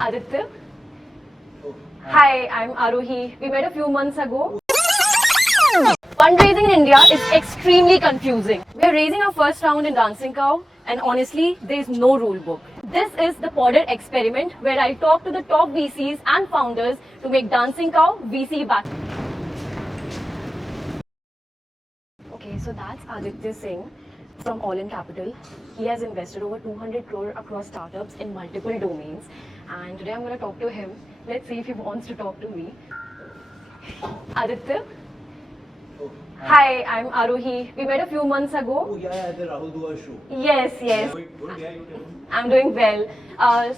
Aditya. Hi, I'm Arohi. We met a few months ago. Fundraising in India is extremely confusing. We are raising our first round in Dancing Cow, and honestly, there is no rule book. This is the Podder experiment where I talk to the top VCs and founders to make Dancing Cow VC back. Okay, so that's Aditya Singh from All In Capital. He has invested over 200 crore across startups in multiple domains. And today I'm going to talk to him. Let's see if he wants to talk to me. Aditya. Hi, I'm Arohi. We met a few months ago. Oh yeah, the Rahul Dua show. Yes. Good, yeah, you tell me. I'm doing well.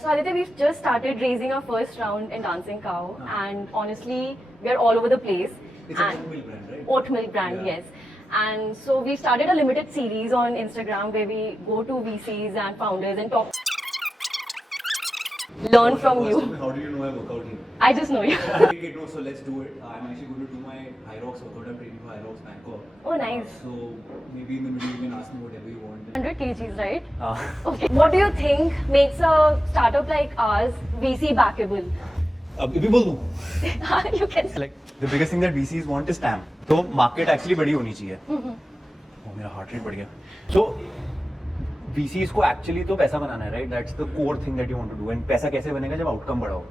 So Aditya, we've just started raising our first round in Dancing Cow, and honestly, we're all over the place. It's an oat milk brand, right? Oat milk brand, Yeah. yes. And so we started a limited series on Instagram where we go to VCs and founders and talk, learn from First, you. How do you know I work out here? I just know you. Okay, no, so let's do it. I'm actually going to do my Hyrox workout. I'm training for Hyrox Bangkok. Oh, nice. So maybe in the middle you can ask me whatever you want. 100 kgs, right? Okay. What do you think makes a startup like ours VC backable? People know. You can. Like the biggest thing that VCs want is TAM. तो market actually बड़ी होनी चाहिए. Oh, मेरा heart rate बढ़ गया. So VCs को actually तो पैसा बनाना है, right? That's the core thing that you want to do. And पैसा कैसे बनेगा जब outcome बड़ा होगा.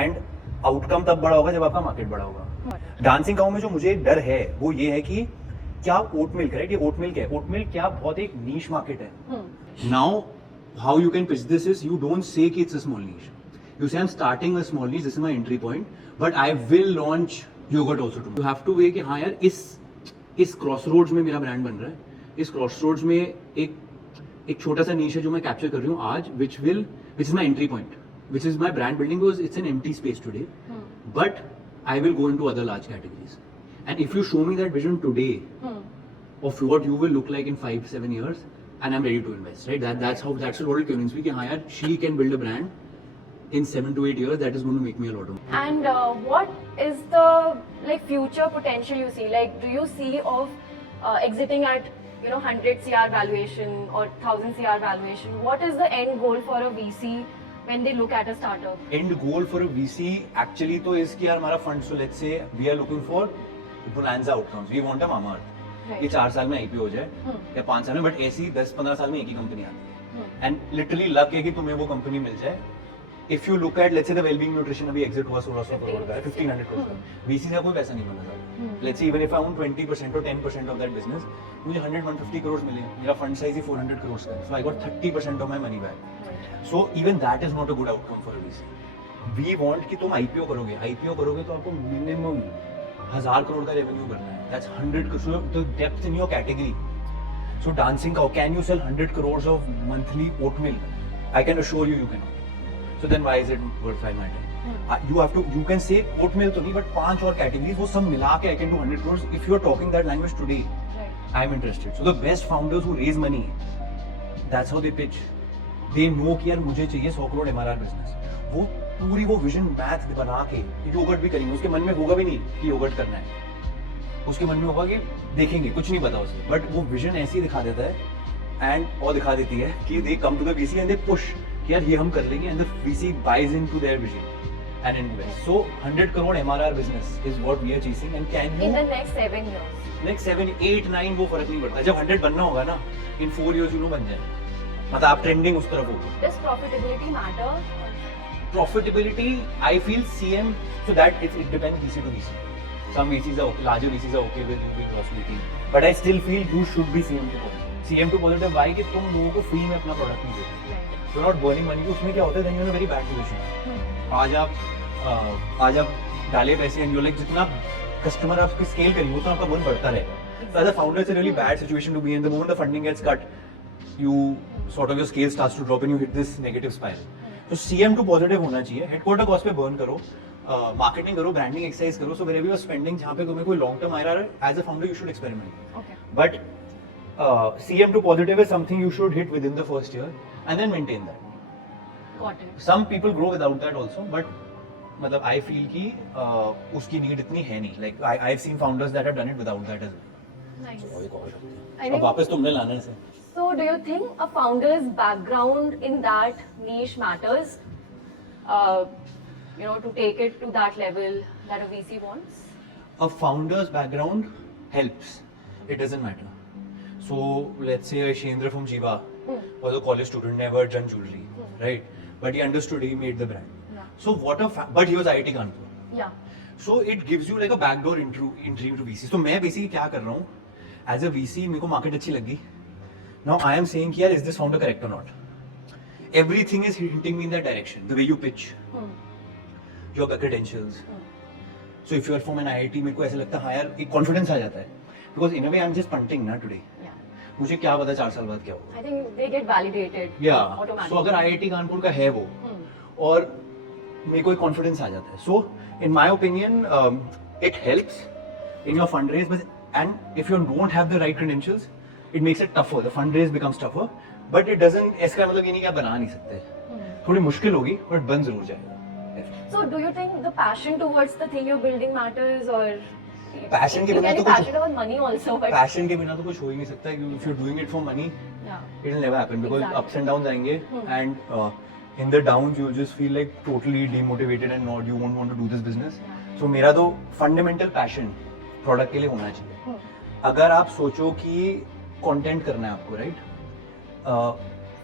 And outcome तब बड़ा होगा जब आपका market बड़ा होगा. डांसिंग काउ में जो मुझे डर है वो ये है कि क्या ओट मिल्क, राइट? ये ओट मिल्क है. ओट मिल्क क्या बहुत एक नीश मार्केट है. Now how you can pitch this is you don't say कि it's a small niche. You say I'm starting a small niche, this is my entry point, but I will launch yogurt also tomorrow. You have to weigh कि हाँ यार इस crossroads में मेरा brand बन रहा है. इस crossroads में एक छोटा सा niche है जो मैं capture कर रही हूँ आज, which is my entry point, which is my brand building because it's an empty space today. But I will go into other large categories. And if you show me that vision today of what you will look like in 5-7 years, and I'm ready to invest, right? That's what will convince me कि हाँ यार she can build a brand. In 7 to 8 years, that is going to make me a lot of money. And what is the future potential you see? Like, do you see of exiting at 100 CR valuation or 1000 CR valuation? What is the end goal for a VC when they look at a startup? End goal for a VC actually तो is कि यार हमारा fund, so let's say we are looking for bonanza outcomes. We want a Mamaearth. Right. ये 4 साल में IPO हो जाए या 5 साल में, but ऐसी 10-15 साल में एक ही कंपनी आती है. And literally luck है कि तुम्हें वो कंपनी मिल जाए. If you look at, let's say the Wellbeing Nutrition अभी exit हुआ 1600 करोड़ का है, 1500 करोड़ का. VC से कोई पैसा नहीं बना था. Let's say even if I own 20% or 10% of that business, मुझे 100-150 crores मिले. मेरा fund size ही 400 crores का है. So I got 30% of my money back. So even that is not a good outcome for a VC. We want कि तुम IPO करोगे तो आपको minimum 1000 crore का revenue करना है. That's 100 crores. So the depth in your category. So Dancing Cow, can you sell 100 crores of monthly oat milk? I can assure you cannot. So then why is it worthwhile my time? You can say oat milk तो नहीं, but 5 और categories वो सब मिला के I can do 100 crores. If you are talking that language today, I am interested. So the best founders who raise money, that's how they pitch. They know कि यार मुझे चाहिए 100 crore MRR business. वो पूरी वो vision math बना के yogurt भी करेंगे. उसके मन में होगा भी नहीं कि योगर्ट करना है. उसके मन में होगा कि देखेंगे, कुछ नहीं पता उसे, बट वो विजन ऐसी दिखा देता है एंड और दिखा देती है कि they come to the VC and they push कि यार ये हम कर लेंगे and the VC buys into their vision and invest. So 100 crore MRR business is what we are chasing and can you In the next 7 years. next 7, 8, 9 वो फर्क नहीं पड़ता. जब 100 बनना होगा ना, in 4 years you know बन जाए. मतलब आप ट्रेंडिंग उस तरफ हो. Does profitability matter? Profitability, I feel CM, so that it depends VC to VC. Some VCs are okay, larger VCs are okay with you being loss making, but I still feel you should be CM to positive. CM to positive why कि तुम लोगों को free में अपना product नहीं देते. You're not burning money. उसमें क्या होता है? Then you're in a very bad position. आज आप डाले पैसे and you're like जितना कस्टमर आपकी स्केल करेंगे उतना आपका burn बढ़ता रहेगा. So as a founder, it's a really bad situation to be in. The moment the funding gets cut, you sort of your scale starts to drop and you hit this negative spiral. So CM to positive होना चाहिए. Headquarter cost पे burn करो, marketing करो, branding exercise करो. So wherever you're spending, जहाँ पे तुम्हें कोई long term IRR है, as a founder you should experiment. Okay. But CM to positive is something you should hit within the first year and then maintain that. Got it. Some people grow without that also, but मतलब I feel कि उसकी need इतनी है नहीं. Like I've seen founders that have done it without that as well. Nice. अब वापस तुमने लाने से. So do you think a founder's background in that niche matters? to take it to that level that a VC wants? A founder's background helps. It doesn't matter. So let's say Shendra from Jiva was a college student, never done jewelry, right? But he understood, he made the brand. Yeah. So but he was IIT Kanpur. Yeah. So it gives you like a backdoor entry into VC. So मैं basically क्या कर रहा हूँ? As a VC मेरे को market अच्छी लगी. Now I am saying कि यार is this founder correct or not? Everything is hinting me in that direction. The way you pitch, your credentials. So if you are from an IIT मेरे को ऐसा लगता है हाँ यार एक confidence आ जाता है. Because in a way I'm just punting ना today. Yeah. मुझे क्या पता 4 साल बाद क्या होगा. I think they get validated automatically. So अगर IIT कानपुर का है वो और मेरे को एक confidence आ जाता है. So in my opinion it helps in your fundraise, and if you don't have the right credentials, it makes it tougher. The fundraise becomes tougher, but it doesn't. इसका मतलब ये नहीं कि आप बना नहीं सकते. थोड़ी मुश्किल होगी, but बन जरूर जाएगा. So do you think the passion towards the thing you're building matters, or Passion के you बिना can तो be कुछ passionate about money also, but passion के बिना तो कुछ हो ही नहीं सकता. If you're doing it for money, yeah. it will never happen because Exactly. ups and downs आएंगे, and in the downs you'll just feel like totally demotivated and not you won't want to do this business. So मेरा तो fundamental passion product के लिए होना चाहिए. अगर आप सोचो कि content करना है आपको, right?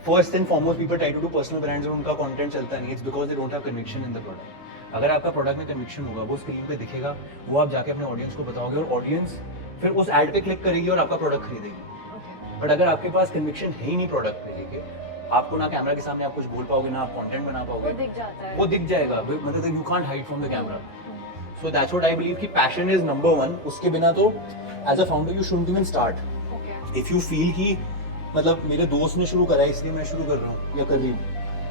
First and foremost people try to do personal brands और उनका content चलता नहीं. It's because they don't have conviction in the product. अगर आपका प्रोडक्ट में कन्विक्शन होगा, वो स्क्रीन पे दिखेगा, वो आप जाके अपने ऑडियंस को बताओगे और ऑडियंस फिर उस एड पे क्लिक करेगी और आपका प्रोडक्ट खरीदेगी. बट अगर आपके पास कन्विक्शन है ही नहीं प्रोडक्ट पे लेके, आपको ना कैमरा के सामने आप कुछ बोल पाओगे, ना आप कंटेंट बना पाओगे, वो दिख जाता है. वो दिख जाएगा. मतलब you can't hide from the camera. So that's what I believe कि पैशन इज नंबर 1. उसके बिना तो as a founder you shouldn't even start. Okay. If you feel कि मतलब मेरे दोस्त ने शुरू करा है इसलिए मैं शुरू कर रहा हूँ या कर रही हूँ,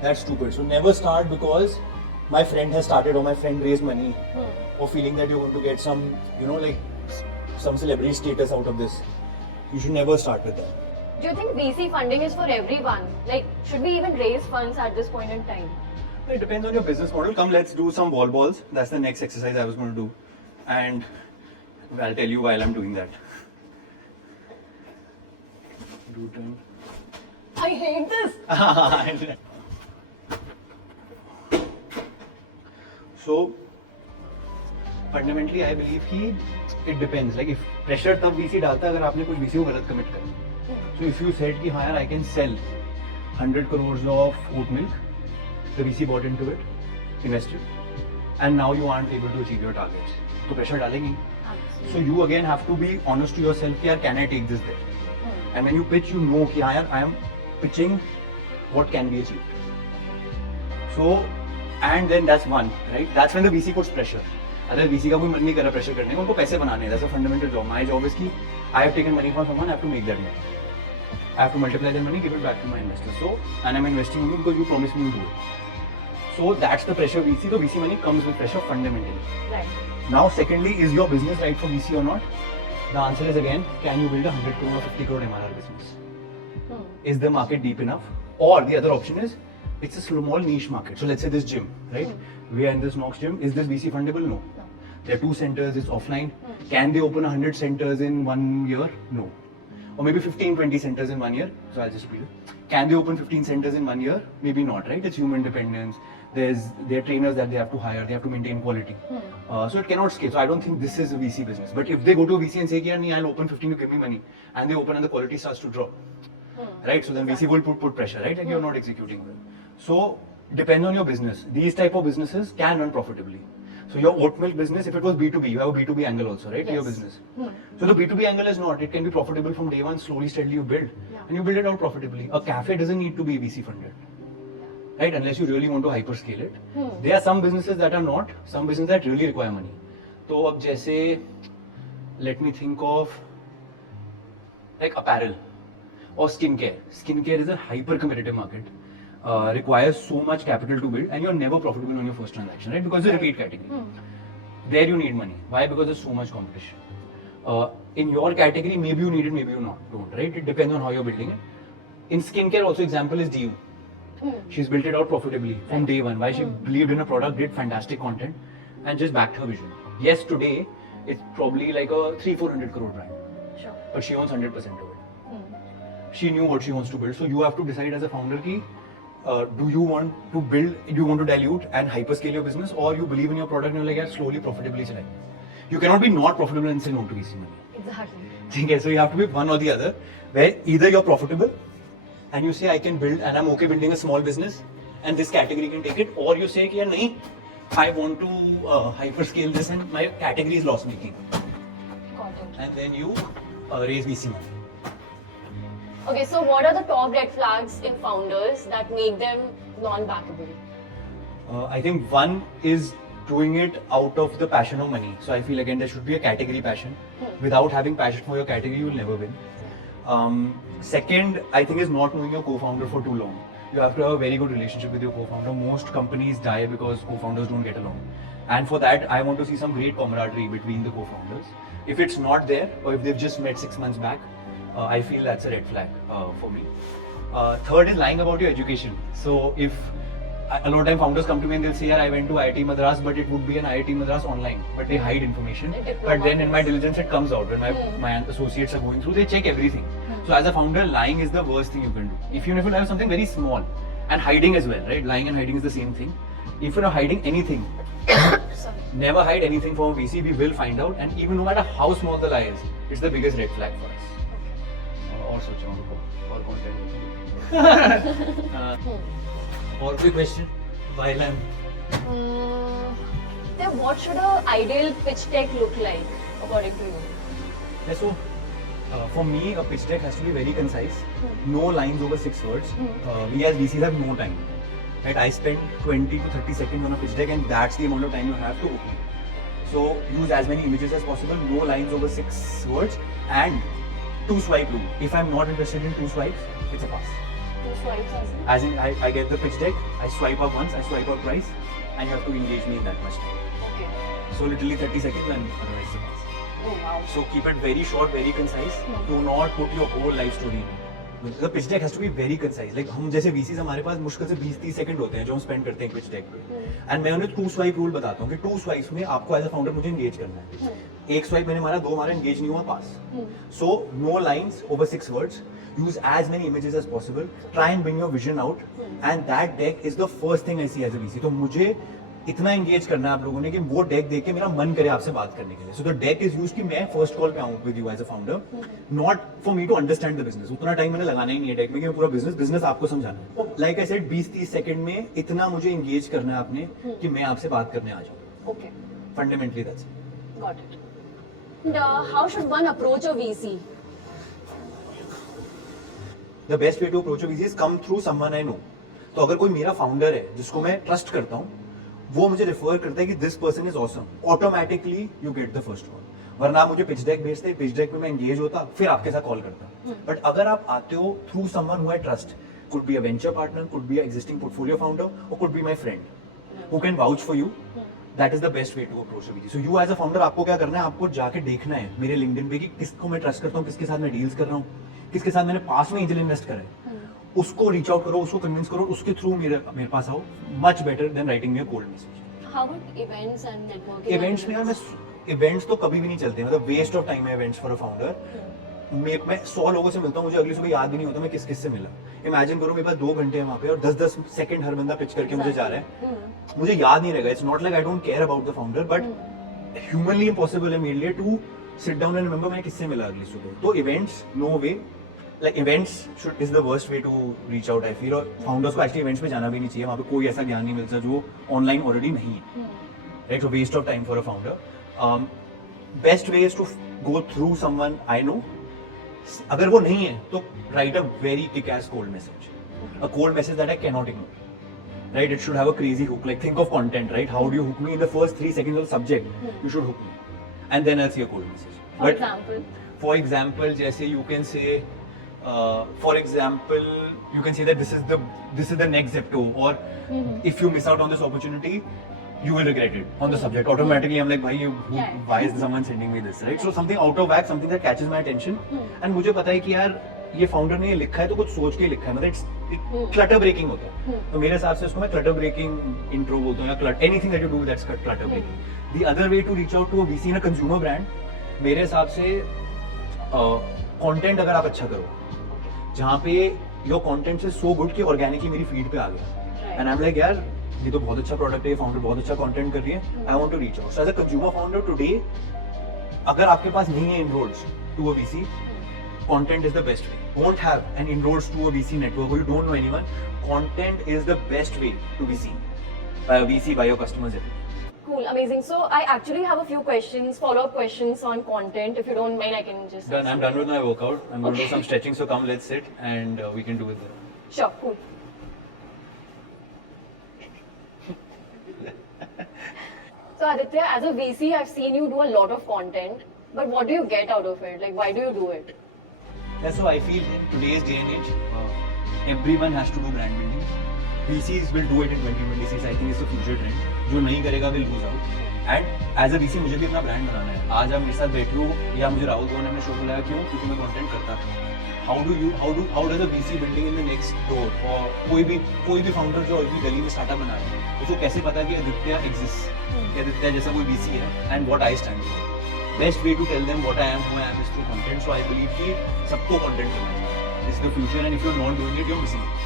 that's stupid. So never start because my friend has started or my friend raised money or feeling that you're going to get some, like some celebrity status out of this. You should never start with that. Do you think VC funding is for everyone? Like, should we even raise funds at this point in time? It depends on your business model. Come, let's do some wall balls. That's the next exercise I was going to do. And I'll tell you while I'm doing that. Do turn. I hate this. So fundamentally I believe कि it depends. Like if pressure तब VC डालता है अगर आपने कुछ VC को गलत commit करा. So if you said कि हाँ यार I can sell 100 crores of oat milk, the VC bought into it, invested, and now you aren't able to achieve your targets. तो pressure डालेंगे. So you again have to be honest to yourself कि यार can I take this there? And when you pitch, you know कि हाँ यार I am pitching what can be achieved. So and then that's one, right? That's when the VC puts pressure. अगर VC का कोई मन नहीं कर रहा pressure करने का, उनको पैसे बनाने हैं. That's a fundamental job. My job is कि I have taken money from someone, I have to make that money. I have to multiply that money, give it back to my investor. So, and I'm investing in you because you promised me to do it. So that's the pressure VC. So VC money comes with pressure fundamentally. Right. Now, secondly, is your business right for VC or not? The answer is again, can you build a 100 crore or 50 crore MRR business? Is the market deep enough? Or the other option is, it's a small niche market. So let's say this gym, right? We are in this Knox gym. Is this VC fundable? No. There are 2 centers, it's offline. Can they open 100 centers in 1 year? No. Or maybe 15, 20 centers in 1 year. So I'll just read it. Can they open 15 centers in 1 year? Maybe not, right? It's human dependence. There are trainers that they have to hire. They have to maintain quality. So it cannot scale. So I don't think this is a VC business. But if they go to a VC and say, yeah, I'll open 15, you give me money. And they open and the quality starts to drop. Right? So then VC will put pressure, right? Like you're not executing well. So depends on your business. These type of businesses can run profitably. So your oat milk business, if it was B2B, you have a B2B angle also, right? To your business. So the B2B angle is not. It can be profitable from day one. Slowly, steadily you build. And you build it out profitably. A cafe doesn't need to be VC funded. Right? Unless you really want to hyperscale it. There are some businesses that are not. Some businesses that really require money. So अब जैसे, let me think of like apparel or skincare. Skincare is a hyper competitive market. Requires so much capital to build, and you're never profitable on your first transaction, right? Because it's a repeat category. There you need money. Why? Because there's so much competition. In your category, maybe you need it, maybe you don't, right? It depends on how you're building it. In skincare, also example is Diu. She's built it out profitably from day one. Why? She believed in a product, did fantastic content, and just backed her vision. Yes, today it's probably like a 300-400 crore brand, Sure. but she owns 100% of it. She knew what she wants to build. So you have to decide as a founder ki do you want to build, do you want to dilute and hyperscale your business, or you believe in your product and you're like, यार slowly profitably चलाएंगे. You cannot be not profitable and say no to VC money. Exactly. ठीक है, so you have to be one or the other, where either you're profitable and you say I can build and I'm okay building a small business and this category can take it, or you say कि यार नहीं, I want to hyperscale this and my category is loss making, Got it. and then you raise VC money. Okay, so what are the top red flags in founders that make them non-backable? I think one is doing it out of the passion of money. So I feel again there should be a category passion. Without having passion for your category, you will never win. Second, I think is not knowing your co-founder for too long. You have to have a very good relationship with your co-founder. Most companies die because co-founders don't get along. And for that, I want to see some great camaraderie between the co-founders. If it's not there, or if they've just met 6 months back, I feel that's a red flag for me. Third is lying about your education. So if a lot of time founders come to me and they'll say, "Yeah, I went to IIT Madras, but it would be an IIT Madras online." But they hide information. But then in my diligence, it comes out when my associates are going through. They check everything. So as a founder, lying is the worst thing you can do. Even if you have something very small, and hiding as well, right? Lying and hiding is the same thing. If you're hiding anything, never hide anything from a VC. We will find out, and even no matter how small the lie is, it's the biggest red flag for us. और सोचो और content और कोई question while I'm Then what should an ideal pitch deck look like according to you? yeah, so for me a pitch deck has to be very concise, no lines over 6 words. We as VCs have no time, right? I spend 20 to 30 seconds on a pitch deck and that's the amount of time you have to open. So use as many images as possible, no lines over 6 words, and 2 swipe rule. If I'm not interested in 2 swipes, it's a pass. 2 swipes As in, I get the pitch deck, I swipe up once, I swipe up twice, and you have to engage me in that much time. Okay. So literally 30 seconds and otherwise it's a pass. Oh wow. So keep it very short, very concise. Do not put your whole life story in. The pitch deck has to be very concise. Like हम जैसे VCs हमारे पास मुश्किल से 20-30 second होते हैं जो हम spend करते हैं pitch deck पे. And मैं उन्हें 2 swipe rule बताता हूँ कि 2 swipes में आपको as a founder मुझे engage करना है. 1 swipe मैंने मारा, 2 मारा, engage नहीं हुआ, pass. So no lines over 6 words. Use as many images as possible. Try and bring your vision out. And that deck is the first thing I see as a VC. तो मुझे इतना engage करना है आप लोगों ने कि वो deck देख के मेरा मन करे आपसे बात करने के लिए. So the deck is used कि मैं first call पे आऊँ with you as a founder, not for me to understand the business. उतना time मैंने लगाना ही नहीं है deck में कि मैं पूरा business आपको समझाना है. Like I said, 20-30 सेकंड में इतना मुझे engage करना है आपने कि मैं आपसे बात करने आ जाऊँ. Okay. Fundamentally that's it. Got it. And, how should one approach a VC? The best way to approach a VC is come through someone I know. तो अगर कोई मेरा फाउंडर है जिसको मैं ट्रस्ट करता हूँ, वो मुझे रेफर करता है कि this person is awesome, automatically you get the first call. वरना आप मुझे पिच डेक भेजते, पिच डेक में मैं एंगेज होता, फिर आपके साथ कॉल करता. बट अगर आप आते हो through someone who I trust, could be a venture partner, could be a existing portfolio founder, और could be my friend who can vouch for you, that is the best way to approach a VC. So you as a founder आपको क्या करना है, आपको जाके देखना है मेरे लिंक्डइन पे कि किसको मैं ट्रस्ट करता हूँ, किसके साथ मैं डील्स कर रहा हूँ, किसके साथ मैंने पास में एंजल इन्वेस्ट करा है. उसको रीच आउट करो, उसको कन्विंस करो, उसके थ्रू मेरे पास आओ. Much better than writing me a cold message. How about events and networking? Events में मैं इवेंट्स तो कभी भी नहीं चलते, मतलब वेस्ट ऑफ टाइम है इवेंट्स फॉर अ फाउंडर. मैं 100 लोगों से मिलता हूँ, मुझे अगली सुबह याद भी नहीं होता मैं किस किस से मिला. इमेजिन करो मेरे पास 2 घंटे हैं वहाँ पे और 10-10 सेकंड हर बंदा पिच करके मुझे जा रहा है, मुझे याद नहीं रहेगा. It's not like I don't care about the founder, but humanly impossible है मेरे लिए to sit down and remember मैंने किससे मिला अगली सुबह. तो events no way. Like events is the worst way to reach out, I feel. और founders को actually events पे जाना भी नहीं चाहिए, वहाँ पे कोई ऐसा ज्ञान नहीं मिलता जो online already नहीं है. Right, so waste of time for a founder. Best way is to go through someone I know. अगर वो नहीं है तो write a very kick-ass cold message. A cold message that I cannot ignore. Right, it should have a crazy hook. Like think of content, right? How do you hook me in the first 3 seconds of the subject? You should hook me, and then I'll see a cold message. For example, जैसे you can say. For example, you can say that this is the next Zepto, or if you miss out on this opportunity, you will regret it on the subject. Automatically, I'm like, why is someone sending me this, right? So something out of whack, something that catches my attention, and मुझे पता है कि यार ये founder ने लिखा है तो कुछ सोच के लिखा है, मतलब क्लटर ब्रेकिंग होता है. तो मेरे हिसाब से उसको मैं क्लटर ब्रेकिंग इंट्रो बोलता हूँ, या anything that you do that's clutter breaking. The other way to reach out to a VC in a consumer brand, मेरे हिसाब से कंटेंट अगर आप अच्छा करो, जहाँ पे your content is so good कि ऑर्गेनिकली मेरी फीड पे आ गया एंड आई एम लाइक यार ये तो बहुत अच्छा प्रोडक्ट है, फाउंडर बहुत अच्छा कंटेंट कर रही है, I want to reach out. So as a consumer founder today अगर आपके पास नहीं है inroads to a VC, content is the best way. Won't have an inroads to a VC network or you don't know anyone, content is the best way to be seen by a VC, by your customers. Cool, amazing. So I actually have a few questions, follow-up questions on content. If you don't mind, I can just. Done. I'm done with my workout. I'm going to do some stretching. So come, let's sit and we can do it there. Sure, cool. So Aditya, as a VC, I've seen you do a lot of content, but what do you get out of it? Like, why do you do it? Yeah, so I feel in today's day and age, everyone has to do brand building. VCs will do it in 2026. I think it's the future trend. जो नहीं करेगा will lose out. And as a VC मुझे भी अपना brand बनाना है. आज आप मेरे साथ बैठे हो या मुझे राहुल धवन ने शो बुलाया क्यों? क्योंकि मैं content करता था. How does a VC building in the next door और कोई भी founder जो अभी गली में startup बना रहा है उसको कैसे पता कि आदित्य exists कि आदित्य जैसा कोई VC है and what I stand for. Best way to tell them what I am, who I am is through content. So I believe कि सबको content करना चाहिए. This is the future and if you're not doing it, you're missing it.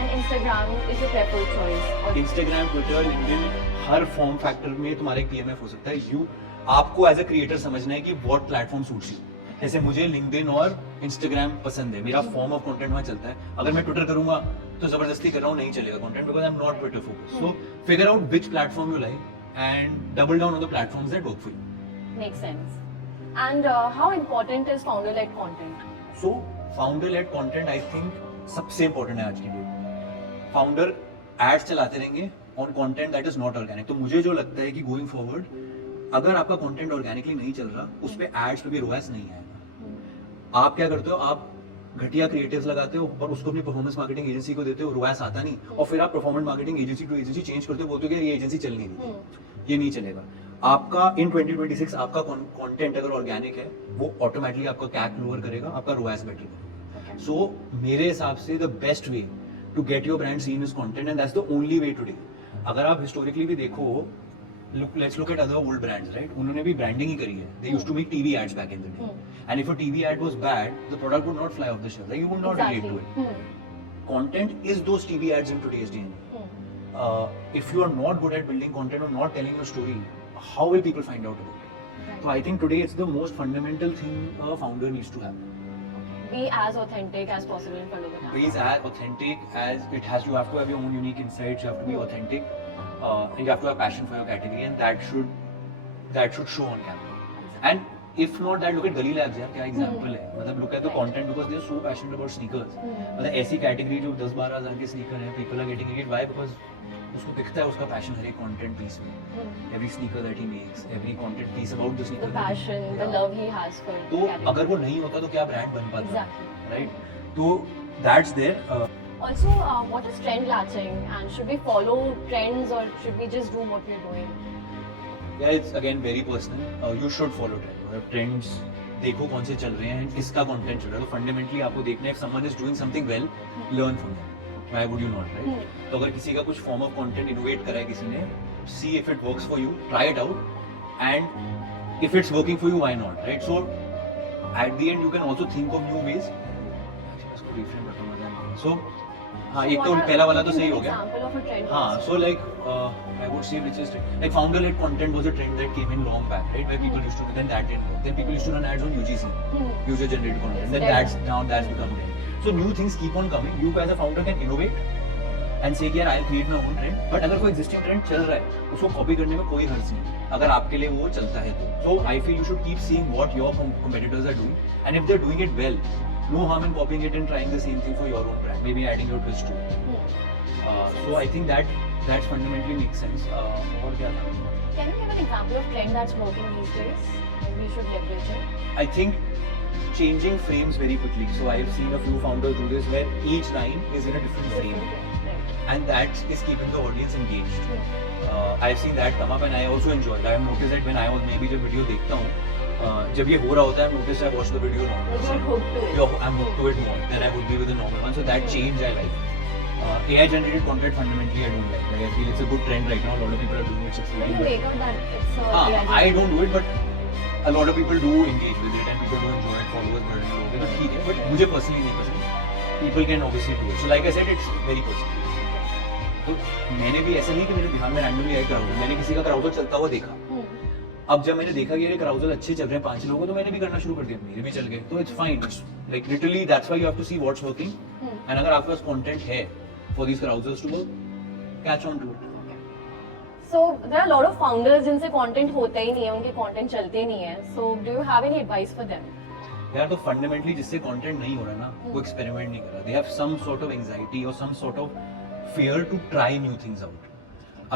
And Instagram is your preferred choice. Or Instagram, Twitter, LinkedIn, her form factor में तुम्हारा एक PMF हो सकता है. आपको as a creator समझना है कि what platform suits you. जैसे मुझे LinkedIn और Instagram पसंद है. मेरा form of content वहाँ चलता है. अगर मैं Twitter करूँगा तो जबरदस्ती कर रहा हूँ नहीं चलेगा content because I'm not Twitter focused. So figure out which platform you like and double down on the platforms that work for you. makes sense. And how important is founder-led content? So founder-led content I think सबसे important है आज की date. Founder ads चलाते रहेंगे on content that is not organic. तो मुझे जो लगता है कि गोइंग फॉरवर्ड अगर आपका कंटेंट ऑर्गेनिकली नहीं चल रहा उस पे एड्स पे भी रोएस नहीं आएगा. आप क्या करते हो, आप घटिया क्रिएटिव्स लगाते हो और उसको अपनी परफॉर्मेंस मार्केटिंग एजेंसी को देते हो, रोएस आता नहीं और फिर आप performance marketing agency to agency change करते हो, बोलते हो कि ये एजेंसी चल नहीं रही, ये नहीं चलेगा. आपका इन 2026 आपका कंटेंट अगर ऑर्गेनिक है वो ऑटोमेटिकली आपका कैक लोअर करेगा, आपका रोएस बेटर करेगा. सो मेरे हिसाब से the best way to get your brand seen is content and that's the only way today. अगर आप historically भी देखो, let's look at other old brands, right? उन्होंने भी branding ही करी है. They used to make TV ads back in the day. And if a TV ad was bad, the product would not fly off the shelf. Like you would not relate to it. Content is those TV ads in today's day and age. If you are not good at building content or not telling your story, how will people find out about it? So I think today it's the most fundamental thing a founder needs to have. Be as authentic as possible in front of the camera. Be as authentic as it has. You have to have your own unique insights. You have to be authentic. And you have to have passion for your category, and that should show on camera. And if not that, look at Gully Labs. यार क्या example है. मतलब look at the content because they are so passionate about sneakers. मतलब ऐसी category जो 10-12 हज़ार के sneaker हैं, people are getting it. Why? Because उसको दिखता है उसका passion हर एक content piece में. Every sneaker that he makes, every content piece about the sneaker. The passion, the love he has for. तो अगर वो नहीं होता तो क्या brand बन पाता? Right? तो that's there. Also, what is trend latching, and should we follow trends or should we just do what we're doing? Yeah, it's again very personal. You should follow trends. Trends देखो कौन से चल रहे हैं, किसका content चल रहा है. तो फंडामेंटली आपको देखना है if someone is doing something well, learn from them. Why would you not, right? तो अगर किसी का कुछ फॉर्म ऑफ कंटेंट इनोवेट करा है किसी ने, see if it works for you, try it out, and if it's working for you, why not, right? So at the end you can also think of new ways. इसको reframe करता हूँ मैं. So हाँ, एक तो पहला वाला तो सही हो गया. हाँ, so like I would say which is like founder-led content was a trend that came in long back, right? Where people used to, then that didn't work. Then people used to run ads on UGC, user-generated content. Then that's become trend. So new things keep on coming. You as a founder can innovate and say कि यार I'll create my own trend. But अगर कोई existing trend चल रहा है, उसको copy करने में कोई हर्ज नहीं. अगर आपके लिए वो चलता है तो. So I feel you should keep seeing what your competitors are doing, and if they're doing it well, no harm in copying it and trying the same thing for your own brand. Maybe adding your twist to it. So I think that fundamentally makes sense. और क्या था? Can you give an example of trend that's working these days and we should leverage it? I think changing frames very quickly. So I've seen a few founders do this where each line is in a different frame, and that is keeping the audience engaged. I've seen that come up and I also enjoy that. I've noticed that when I was maybe जब video देखता हूँ, जब ये हो रहा होता है, I've noticed I watch the video normally. You're hooked to it. I'm hooked to it more than I would be with the normal one. So that change I like. AI generated content fundamentally I don't like. Like I feel it's a good trend right now. A lot of people are doing it When successfully. you make out that it's AI I don't do it, but a lot of people do engage with it and people do enjoy it. Followers बढ़ने लगे तो ठीक है. But मुझे personally नहीं पसंद. people can obviously do it. So like I said, it's very personal. तो मैंने भी ऐसा नहीं कि मेरे ध्यान में रैंडमली आई कराउजल, मैंने किसी का कराउजल चलता हुआ देखा. अब जब मैंने देखा कि ये कराउजल अच्छे चल रहे हैं 5 लोगों, तो मैंने भी करना शुरू कर दिया, मेरे भी चल गए. तो it's fine, like literally that's why you have to see what's working. And अगर आपके पास कंटेंट है for these carousels to work, catch on to it. So there are a lot of founders जिनसे content होता ही नहीं है, उनके content चलते नहीं है. So do you have any advice for them? यार तो फंडामेंटली जिससे कंटेंट नहीं हो रहा ना, वो एक्सपेरिमेंट नहीं कर रहा. They have some sort of anxiety और some sort of fear to try new things out.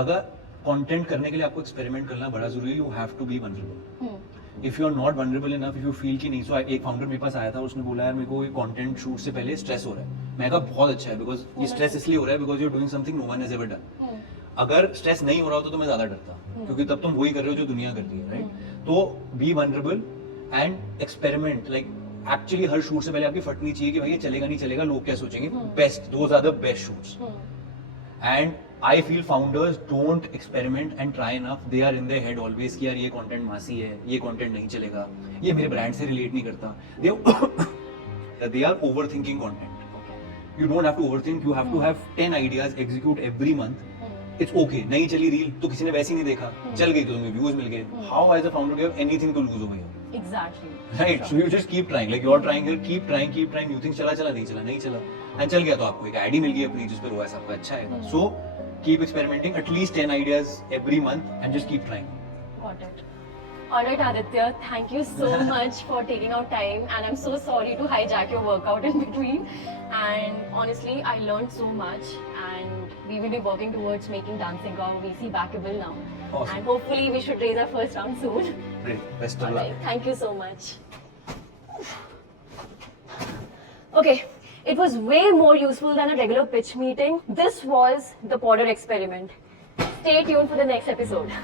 अगर कंटेंट करने के लिए आपको एक्सपेरिमेंट करना बड़ा जरूरी है, you have to be vulnerable. If you are not vulnerable enough, if you feel कि नहीं. सो एक फाउंडर मेरे पास आया था, उसने बोला यार मेरे को कंटेंट शूट से पहले स्ट्रेस हो रहा है. मैं कहा बहुत अच्छा है, बिकॉज ये स्ट्रेस इसलिए हो रहा है because you are doing something no one has ever done. अगर स्ट्रेस नहीं हो रहा होता तो मैं ज्यादा डरता, क्योंकि तब तुम वही कर रहे हो जो दुनिया करती है, राइट? तो be vulnerable and experiment. Like actually her shoot से पहले आपकी फटनी चाहिए कि भाई ये चलेगा नहीं चलेगा, लोग क्या सोचेंगे. Best, those are the best shoots. And I feel founders don't experiment and try enough. They are in their head always कि यार ये कंटेंट मासी है, ये कंटेंट नहीं चलेगा, ये मेरे ब्रांड से रिलेट नहीं करता. They are overthinking content. You don't have to overthink. You have to have 10 ideas, execute every month. It's okay. नहीं चली रील तो किसी ने वैसे ही नहीं देखा, चल गई तो तुम्हें व्यूज मिल गए. How as a founder do you have anything to lose over here? Exactly. Right. So you just keep trying. Like you're trying here, keep trying. You think चला नहीं चला. And चल गया तो आपको एक आईडी मिल गई अपनी जिस पर OS आपका अच्छा है. So keep experimenting. At least 10 ideas every month and just keep trying. Got it. Alright Aditya, thank you so much for taking out time, and I'm so sorry to hijack your workout in between. And honestly, I learned so much, and we will be working towards making Dancing our VC backable now. Awesome. And hopefully we should raise our first round soon. Great. Best of luck. Alright, thank you so much. Okay, it was way more useful than a regular pitch meeting. This was the Podder experiment. Stay tuned for the next episode.